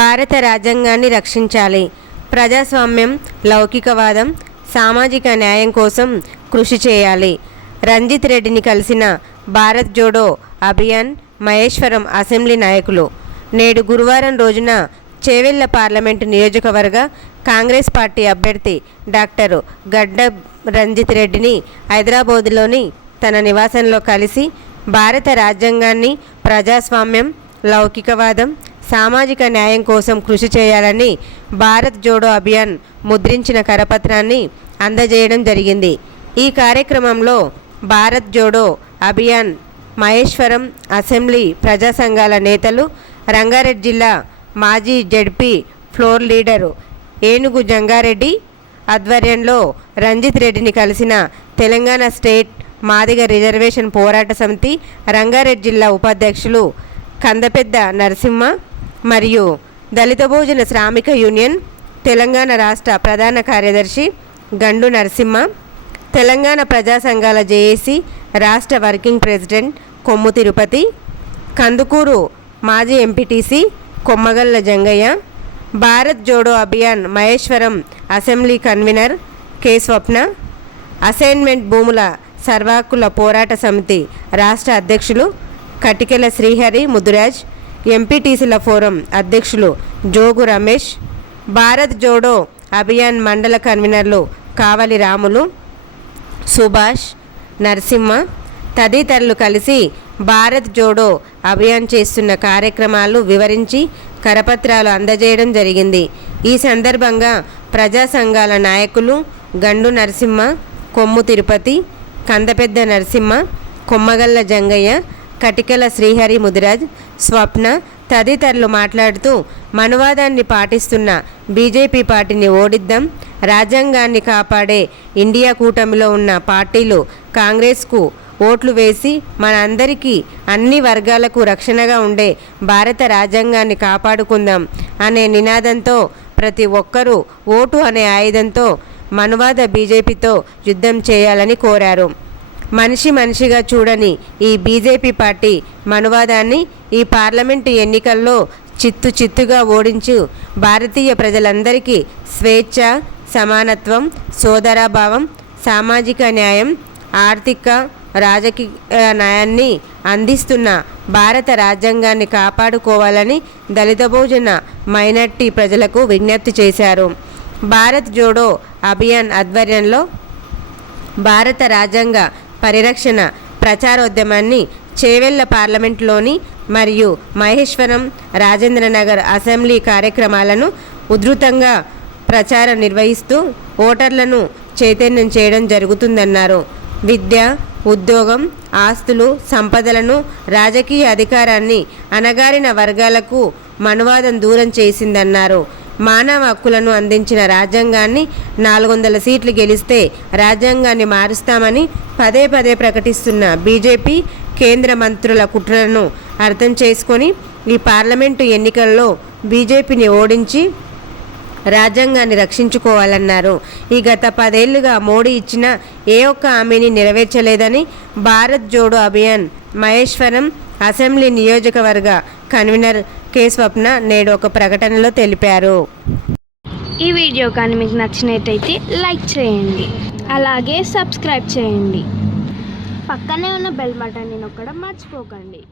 భారత రాజ్యాంగాన్ని రక్షించాలి. ప్రజాస్వామ్యం లౌకికవాదం సామాజిక న్యాయం కోసం కృషి చేయాలి. రంజిత్ రెడ్డిని కలిసిన భారత్ జోడో అభియాన్ మహేశ్వరం అసెంబ్లీ నాయకులు. నేడు గురువారం రోజున చేవెళ్ళ పార్లమెంటు నియోజకవర్గ కాంగ్రెస్ పార్టీ అభ్యర్థి డాక్టర్ గడ్డ రంజిత్ రెడ్డిని హైదరాబాదులోని తన నివాసంలో కలిసి భారత రాజ్యాంగాన్ని ప్రజాస్వామ్యం లౌకికవాదం సామాజిక న్యాయం కోసం కృషి చేయాలని భారత్ జోడో అభియాన్ ముద్రించిన కరపత్రాన్ని అందజేయడం జరిగింది. ఈ కార్యక్రమంలో భారత్ జోడో అభియాన్ మహేశ్వరం అసెంబ్లీ ప్రజా సంఘాల నేతలు రంగారెడ్డి జిల్లా మాజీ జడ్పీ ఫ్లోర్ లీడరు ఏనుగు జంగారెడ్డి ఆధ్వర్యంలో రంజిత్ రెడ్డిని కలిసిన తెలంగాణ స్టేట్ మాదిగ రిజర్వేషన్ పోరాట సమితి రంగారెడ్డి జిల్లా ఉపాధ్యక్షులు కందపెద్ద నరసింహ మరియు దళిత భోజన శ్రామిక యూనియన్ తెలంగాణ రాష్ట్ర ప్రధాన కార్యదర్శి గండు నరసింహ తెలంగాణ ప్రజా సంఘాల జేఏసీ రాష్ట్ర వర్కింగ్ ప్రెసిడెంట్ కొమ్ము తిరుపతి కందుకూరు మాజీ MPTC Kommagalla Jangaiah Bharat Jodo Abhiyan Maheshwaram assembly convener K Swapna assignment భూముల సర్వాకుల పోరాట సమితి రాష్ట్ర అధ్యక్షులు కటికెల శ్రీహరి ముదురాజ్ ఎంపీటీసీల ఫోరం అధ్యక్షులు జోగు రమేష్ భారత్ జోడో అభియాన్ మండల కన్వీనర్లు కావలి రాములు సుభాష్ నరసింహ తదితరులు కలిసి భారత్ జోడో అభియాన్ చేస్తున్న కార్యక్రమాలు వివరించి కరపత్రాలు అందజేయడం జరిగింది. ఈ సందర్భంగా ప్రజా సంఘాల నాయకులు గండు నరసింహ కొమ్ము తిరుపతి కందపెద్ద నరసింహ కొమ్మగల్ల జంగయ్య కటికల శ్రీహరి ముదిరాజ్ స్వప్న తదితరులు మాట్లాడుతూ మనువాదాన్ని పాటిస్తున్న బీజేపీ పార్టీని ఓడిద్దాం రాజ్యాంగాన్ని కాపాడే ఇండియా కూటమిలో ఉన్న పార్టీలు కాంగ్రెస్కు ఓట్లు వేసి మనందరికీ అన్ని వర్గాలకు రక్షణగా ఉండే భారత రాజ్యాంగాన్ని కాపాడుకుందాం అనే నినాదంతో ప్రతి ఒక్కరూ ఓటు అనే ఆయుధంతో మనువాద బీజేపీతో యుద్ధం చేయాలని కోరారు. మనిషి మనిషిగా చూడని ఈ బీజేపీ పార్టీ మనువాదాన్ని ఈ పార్లమెంటు ఎన్నికల్లో చిత్తు చిత్తుగా ఓడించు. భారతీయ ప్రజలందరికీ స్వేచ్ఛ సమానత్వం సోదరాభావం సామాజిక న్యాయం ఆర్థిక రాజకీయ న్యాయాన్ని అందిస్తున్న భారత రాజ్యాంగాన్ని కాపాడుకోవాలని దళిత భోజన మైనార్టీ ప్రజలకు విజ్ఞప్తి చేశారు. భారత్ జోడో అభియాన్ ఆధ్వర్యంలో భారత రాజ్యాంగ పరిరక్షణ ప్రచారోద్యమాన్ని చేవెళ్ళ పార్లమెంట్లోని మరియు మహేశ్వరం రాజేంద్రనగర్ అసెంబ్లీ కార్యక్రమాలను ఉధృతంగా ప్రచారం నిర్వహిస్తూ ఓటర్లను చైతన్యం చేయడం జరుగుతుందన్నారు. విద్య ఉద్యోగం ఆస్తులు సంపదలను రాజకీయ అధికారాన్ని అణగారిన వర్గాలకు మనువాదం దూరం చేసిందన్నారు. మానవ హక్కులను అందించిన రాజ్యాంగాన్ని నాలుగు వందల సీట్లు గెలిస్తే రాజ్యాంగాన్ని మారుస్తామని పదే పదే ప్రకటిస్తున్న బీజేపీ కేంద్ర మంత్రుల కుట్రలను అర్థం చేసుకొని ఈ పార్లమెంటు ఎన్నికల్లో బీజేపీని ఓడించి రాజ్యాంగాన్ని రక్షించుకోవాలన్నారు. ఈ గత పదేళ్ళుగా మోడీ ఇచ్చిన ఏ ఒక్క హామీని నెరవేర్చలేదని భారత్ జోడో అభియాన్ మహేశ్వరం అసెంబ్లీ నియోజకవర్గ కన్వీనర్ కె స్వప్న నేడు ఒక ప్రకటనలో తెలిపారు. ఈ వీడియో కానీ మీకు నచ్చినట్టయితే లైక్ చేయండి. అలాగే సబ్స్క్రైబ్ చేయండి. పక్కనే ఉన్న బెల్ బటన్ని నొక్కడం మర్చిపోకండి.